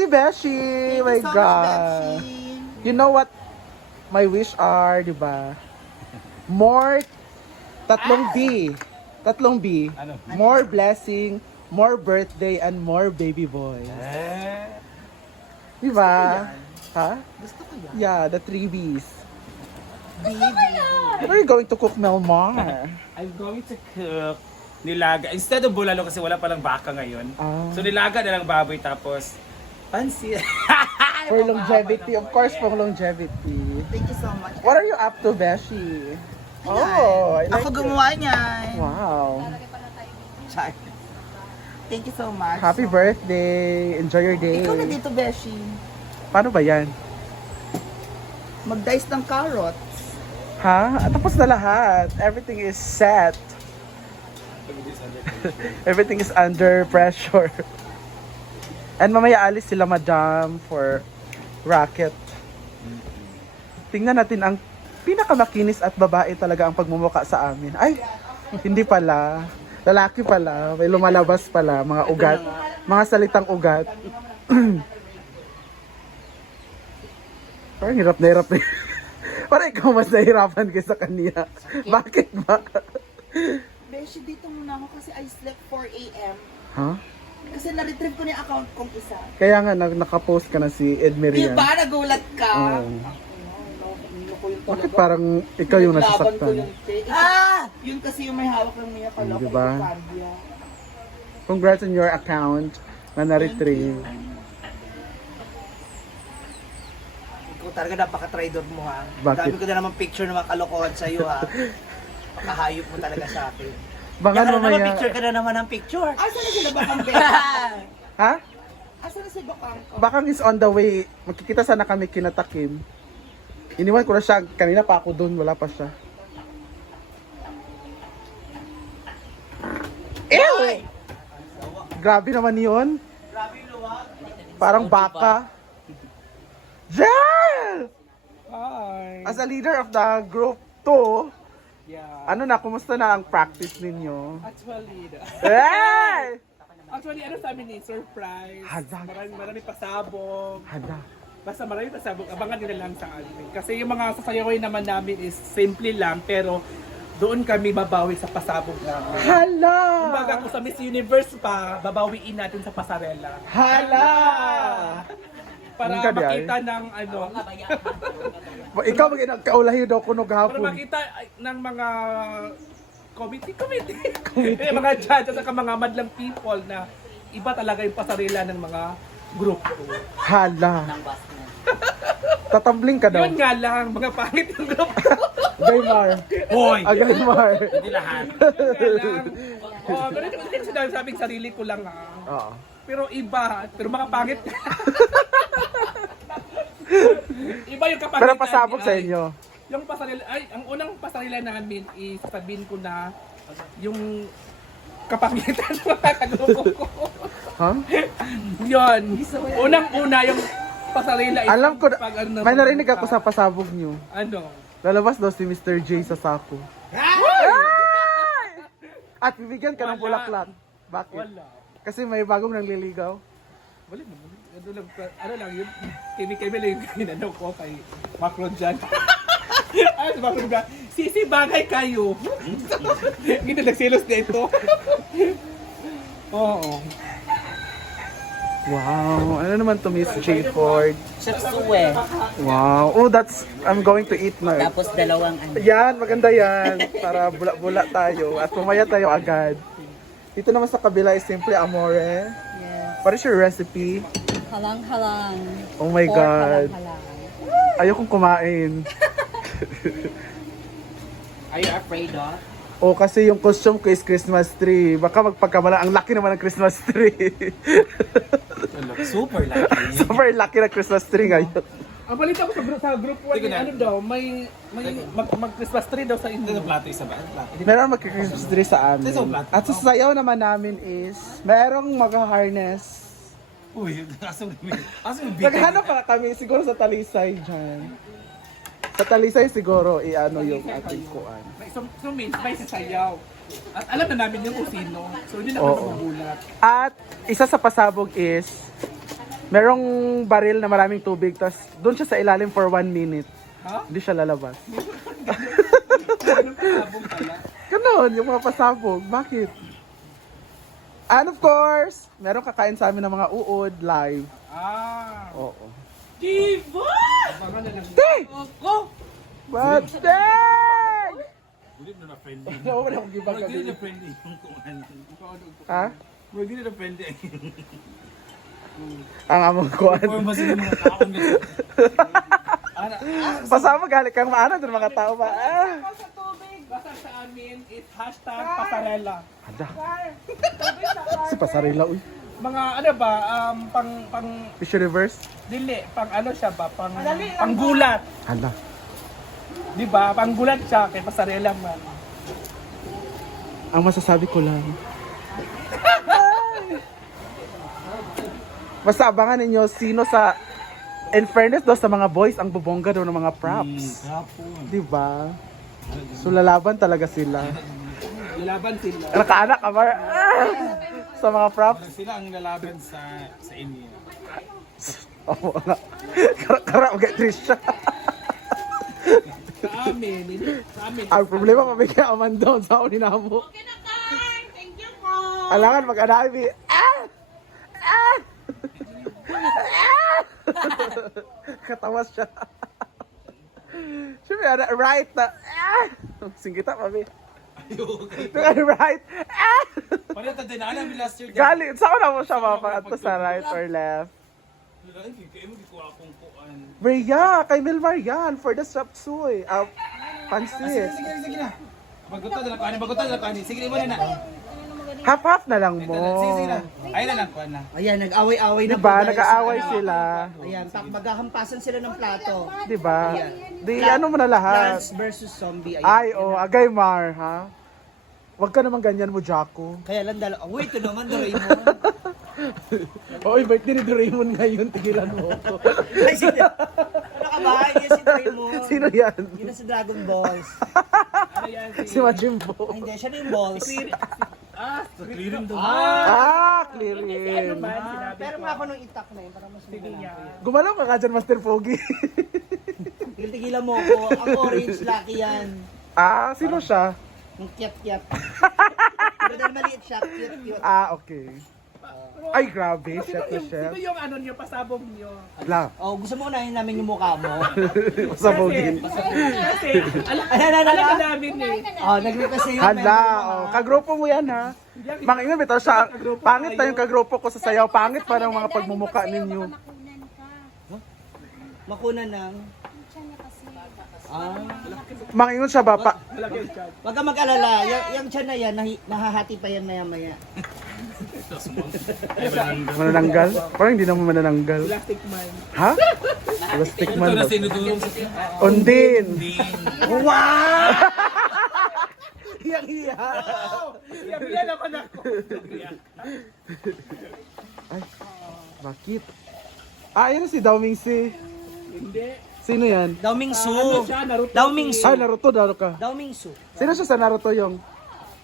Ate Beshi! Thank My you so much, God! Beshi. You know what my wish are, di ba? More, tatlong B. Tatlong B. Ano? More blessing, more birthday, and more baby boy. Di ba? Ha? Gusto ko yan. Yeah, the 3 Bs. Baby. What are you going to cook, Melmar? I'm going to cook nilaga. Instead of bulalo kasi wala palang baka ngayon. Ah. So nilaga na lang baboy tapos pansit. For longevity, of course, for longevity. Thank you so much. What are you up to, Beshi? Oh, I like Ako it. gumawa niyan. Wow. Char. Thank you so much. Happy birthday. Enjoy your day. Ikaw na dito, Beshi. Paano ba yan? Mag-dice ng carrot. Ha? Tapos na lahat. Everything is set. Everything is under pressure. And mamaya alis sila madam for racket. Tingnan natin ang pinakamakinis at babae talaga ang pagmumuka sa amin. Ay, hindi pala. Lalaki pala. May lumalabas pala. Mga ugat. Mga salitang ugat. Parang hirap na hirap eh. Parang ikaw mas nahirapan kaysa kanya. Bakit ba? Beshi, dito muna ako kasi I slept 4 a.m. Ha? Kasi na-retrieve ko na yung account kong isa. Kaya nga nakapost ka na si Ed Merian. Diba? Nagulat ka. Bakit parang ikaw yung Laban ko nasasaktan? yung Yun kasi yung may hawak ng Mia Kaloko. Diba? Congrats on your account na na-retrieve. Ikaw talaga napaka-trader mo ha. Bakit? Dami ko na naman picture na mga kalokohan sa'yo ha. Makahayop mo talaga sa akin. Baka Yan ka na naman, mamaya... picture ka na naman ng picture. Asa na sila Bakang Ha? Asa na si Bakang ko? Bakang is on the way. Magkikita sana kami kinatakim. Iniwan ko na siya. Kanina pa ako doon. Wala pa siya. Ew! Grabe naman yun. Grabe yung luwag. Parang baka. Jel! Hi. As a leader of the group 2, Yeah. ano na, kumusta na ang practice ninyo? Actually, Hey! ano sa amin ni surprise. Hala. Marami pasabog. Hala. Basta marami pasabog. Abangan nila lang sa amin. Kasi yung mga sasayawin naman namin is simple lang pero doon kami babawi sa pasabog namin. Hala! Kumbaga kung sa Miss Universe pa, babawiin natin sa pasarela. Hala! Para Ang kadi ay. makita ng ano, Ikaw mag-kaulahi daw kuno para gahapon. makita ng mga committee, mga judges at mga madlang people na iba talaga yung pasarela ng mga grupo. Hala. Tatambling ka daw. Yun nga lang, mga pangit yung grupo. Gaymar. Hoy! Gaymar. Hindi lahat. Yun nga lang. Oh, pero hindi ko sinasabing sarili ko lang ha. Oo. Pero iba, pero mga pangit. Iba yung kapagitan. Pero pasabog sa inyo. Yung pasarela, ang unang pasarela namin is sabihin ko na yung kapagitan ng mga kagrupo ko. Ha? Yun. Unang-una yung pasarela is Alam ko, pag, ano, may narinig ako sa pasabog nyo. Ano? Lalabas daw si Mr. J sa sako. Ay! At bibigyan ka ng Wala. bulaklak. Bakit? Wala. Kasi may bagong nangliligaw. Wala naman. Ano lang yun? Kami lang yung kinano ko kay Macron dyan. Ay, si Macron ba? Sisi bagay kayo. Hindi nagsilos na ito. Oo. Wow, ano naman to Miss J. Ford? Chef Sue. Wow, oh that's, I'm going to eat na. Tapos dalawang ano. Yan, maganda yan. Para bula-bula tayo at pumaya tayo agad. Dito naman sa kabila is simple amore. Yes. What is your recipe? Halang-halang. Oh my Pork God. halang-halang. Ayokong kumain. Are you afraid of? Oh, kasi yung costume ko is Christmas tree. Baka magpagkamala. Ang laki naman ng Christmas tree. Super lucky. Super laki na Christmas tree ngayon. Ang balita ko sa group 1, ano daw, may mag-Christmas tree daw sa inyo. Ito plato isa ba? Meron magka-Christmas tree sa amin. At sa sayaw naman namin is, merong mag-harness. Uy, asong Naghanap pa kami siguro sa Talisay dyan. Sa Talisay siguro, i-ano yung ating kuan. So means may sasayaw. At alam na namin yung kung sino. So hindi na Oo. kami magulat. At isa sa pasabog is, Merong baril na maraming tubig, tapos doon siya sa ilalim for 1 minute. Ha? Hindi siya lalabas. Anong kasabong pala? Ganon, yung mga pasabog. Bakit? And of course, merong kakain sa amin ng mga uod live. Ah. Oo. Diva! Abangan na lang. Hey! Ako! But dang! Hindi na friendly. Oo, wala akong gibang Hindi na gabi. friendly yung kuhan. Ha? Hindi na friendly. Ang among kuhan. Or mas yung mga taon nito. Pasama galit kang maana doon mga tao ba? Ah! Basta sa amin is hashtag pasarela. Ada. Si Pasarela, uy. Mga ano ba, pang Fish reverse. dili, pang ano siya ba, pang gulat. Ada. Di ba? Pang gulat siya kay pasarela man. Ang masasabi ko lang. Basta abangan ninyo sino sa, in fairness daw sa mga boys, ang bubongga daw ng mga props. Kapon. Di ba? So lalaban talaga sila. Lalaban sila. Nakaanak amar sa mga props. Sila ang lalaban sa inyo. Oo nga. Kara mga Trisha. Sa amin, sa amin. Ang problema pamigay aman doon sa uninamo. Okay na, Carl. Thank you po. Alangan mag-anabi. Katawas siya. Siyempre, right na. Singgita, mami. Right. Paano ito din? Alam mo last year? Galing. Saan na mo siya mapangat to sa right or left? Kaya mo di ko akong kuhan. Bria, kay Milmar yan. For the sapsuy. Sige, Pansit. sige na. Bagutan na lang kuhan. Sige, mo na na. Half-half na lang mo. Sige na. Ayun na lang kuhan na. Ayan, nag-away-away na Diba? po, guys. Nag-aaway sila. Ayan, maghahampasan sila ng plato. Diba? Di ano mo na lahat. Plants versus zombie. Ayan. Ay, agay Mar, ha? Huwag ka naman ganyan mo, Jaco. Kaya lang dalawa. Oh, wait, ito naman, Doraemon. Oy, birthday ni Doraemon ngayon, tigilan mo. Ay, ano ka ba? Hindi si Doraemon. Sino yan? Yun na sa Dragon Balls. Ano yan? Si Majimbo. Ay, hindi. Siya na yung balls. Clearing daw. Clearing. Pero nga ako nung itak na yun para mas maganda. Gumalaw ka dyan, Master Pogi. Tigil-tigilan mo ako. Ang orange, lucky yan. Sino siya? Ang kiyat-kiyat. Pero dahil maliit siya, cute-cute. Okay. Ay, grabe. Chef na chef. Sino yung ano niyo, pasabog niyo? La, Oh, gusto mo unahin namin yung mukha mo. sa Pogin. Kasi, Ayan, alam ka namin eh. Oh, nag-request sa'yo. Hala, kagrupo mo yan, ha? Mga ingon, bitaw siya. Pangit na yung kagrupo ko sa sayaw. Pangit pa ng mga pagmumuka ninyo. Makunan ng... Mga ingon siya ba? Malaki yung chat. Wag ka mag-alala. Yung tiyan na yan, nahahati pa yan maya-maya. Manananggal? Parang hindi naman manananggal. Plastic man. Ha? Plastic man Ito na daw. sinudulong sa Undin! Wow! Iyang-iya. Yan naman ako. Bakit? Yan si Dao Mingsi. Hindi. Sino yan? Dao Mingsu. Ano siya, Naruto. Dao Mingsu. Naruto, ka. Dao Mingsu. Sino siya sa Naruto yung?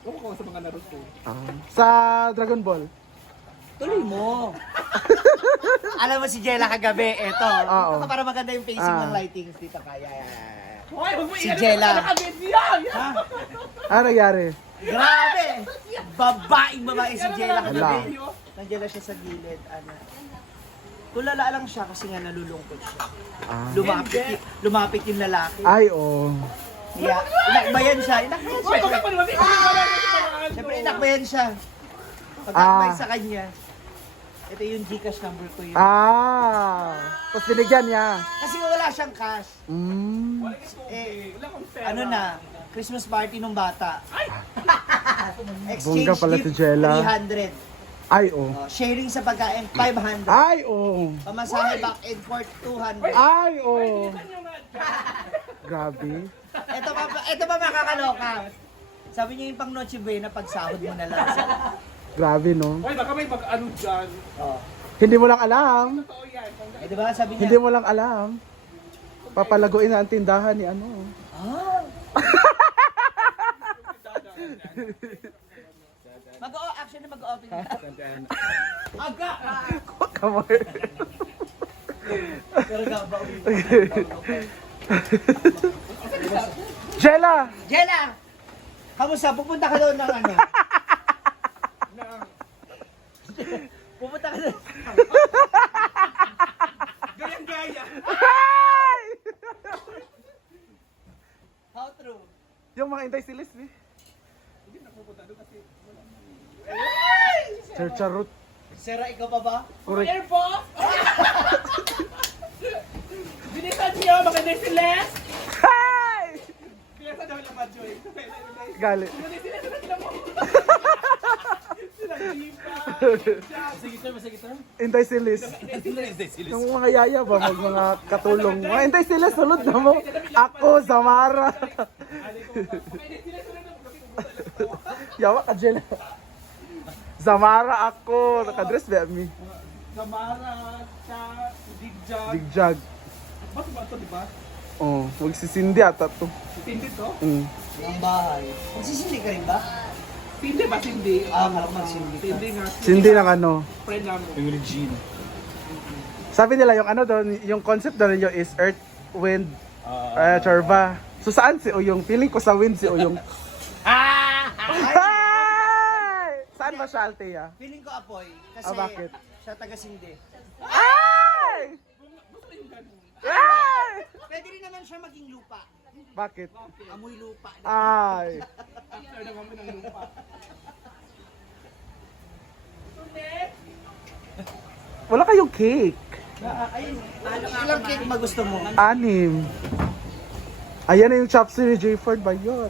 Ako ko sa mga Naruto. Sa Dragon Ball? Tuloy mo. Alam mo si Jella kagabi, eto. Oo. Ito para maganda yung pacing ng lightings dito. Kaya. Hoy, huwag mo Si iyan. Jella. Nakabit yan. Ano nangyari? Grabe! Babaeng babae si Jella Hala. kagabi. Nandiyan na siya sa gilid. Tulala lang siya kasi nga nalulungkot siya. Lumapit yung lalaki. Ay, Yeah. Inakbayan siya. Inakbayan Hoy, siya. bakit pa naman? Wala na sa mga ano. Siyempre inakbayan siya. Pagkakbay sa kanya. Ito yung Gcash number ko yun. Tapos binigyan niya. Kasi wala siyang cash. Wala akong pera. Ano na, Christmas party nung bata. Bongga pala si Jella. 300. Ay, Sharing sa pagkain, 500. Ay, Pamasahe back and forth, 200. Ay, Grabe. Ito pa makakaloka. Sabi niya yung pang Noche Buena, pagsahod mo na lang. Grabe, no? Hoy, baka may mag-ano dyan. Hindi mo lang alam. Totoo yan. Eh, di ba sabi niya, Hindi mo lang alam. Papalaguin na ang tindahan ni ano. Actually, mag-open ka. Aga! Come on. Pero gaba. Jella! Jella! Kamusta? Pupunta ka doon ng ano? Pupunta ka doon. Gayang-gaya. Hi! How true? Yung mga intay si Liz, eh. Hindi na pupunta doon kasi wala. Sir Charot. Sera, ikaw pa ba? Correct. Airpods! Binisan niyo, maganda si Les! Hi! Binisan daw lang Joy. Gali. Sila mo. Sila Jipa. Sige, sir, sige, sir. Intay si Liz. Yung mga yaya ba, mga katulong. Mga intay si Liz, sulod na mo. Ako, Samara. Yawa ka, Jella. Samara ako. Nakadress ba mi? Samara, Cha, Digjag. Digjag. Ba't ba ito, di ba? Oh, magsisindi ata to. Sindi to? Ang bahay. Magsisindi ka rin ba? Sindi ba? Sindi. Malak magsindi ka. Sindi nga. Sindi ng ano. Friend namin. Yung Regine. Sabi nila yung ano doon, yung concept doon yung is Earth, Wind, Chorba. So saan si Uyong? Feeling ko sa wind si Uyong. Hi! Saan ba siya, Althea? Feeling ko apoy. Kasi Bakit? siya taga-sindi. Ay! Ay! Pwede rin naman siya maging lupa. Bakit? Amoy lupa. Ay! After naman mo ng lupa. Wala kayong cake. Ilang cake ba gusto mo? 6. Ayan na yung chopsuey ni J. Ford ba yun?